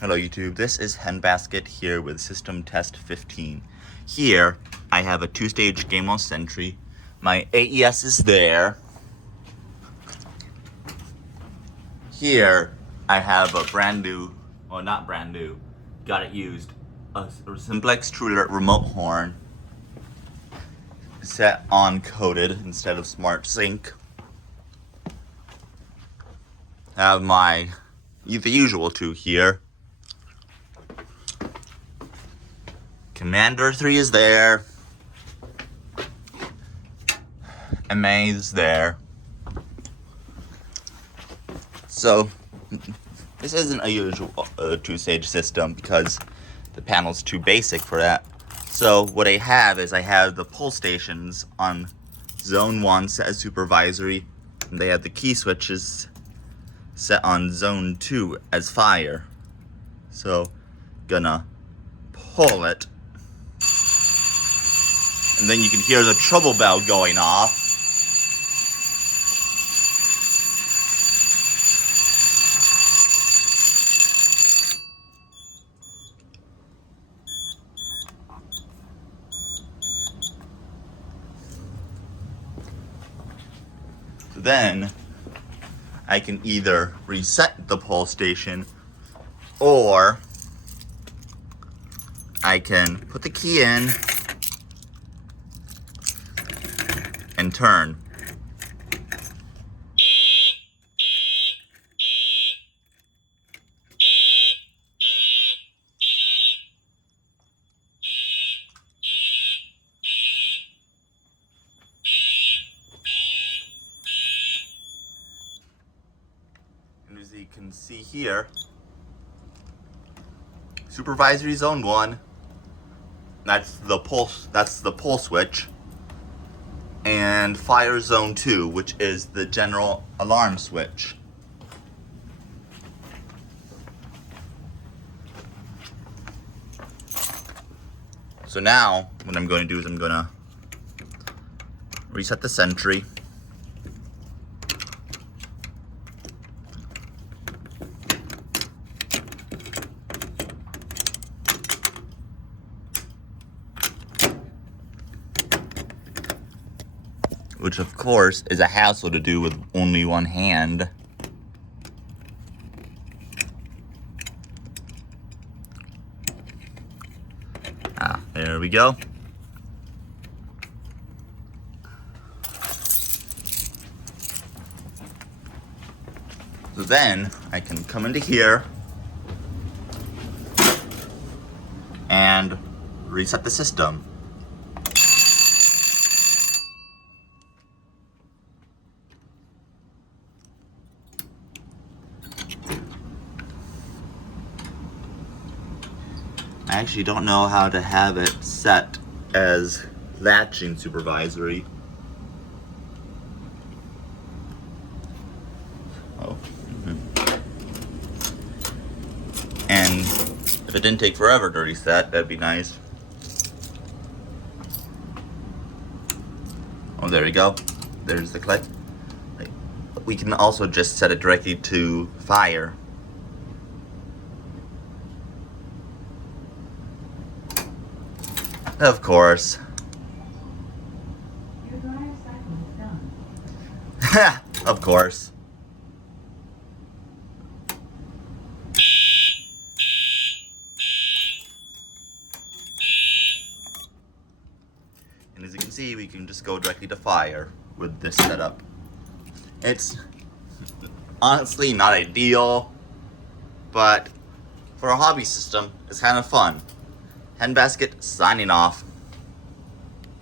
Hello YouTube, this is Henbasket here with System Test 15. Here, I have a two-stage Game Mode Sentry. My AES is there. Here, I have a brand new, well not brand new, got it used, a Simplex Truler remote horn set on coded instead of Smart Sync. I have the usual two here. Commander 3 is there. MA is there. So, this isn't a usual two-stage system because the panel's too basic for that. So, what I have is the pull stations on Zone 1 set as supervisory, and they have the key switches set on Zone 2 as fire. So, gonna pull it. And then you can hear the trouble bell going off. Then I can either reset the pull station or I can put the key in and turn. And as you can see here, supervisory zone 1, that's the pull switch. And fire zone 2, which is the general alarm switch. So now, what I'm going to do is I'm going to reset the sentry. Which of course is a hassle to do with only one hand. There we go. So then I can come into here and reset the system. I actually don't know how to have it set as latching supervisory. Oh. And if it didn't take forever to reset, that'd be nice. Oh, there we go. There's the click. We can also just set it directly to fire. Of course. Your dryer cycle is done. Of course. And as you can see, we can just go directly to fire with this setup. It's honestly not ideal, but for a hobby system, it's kind of fun. Henbasket signing off.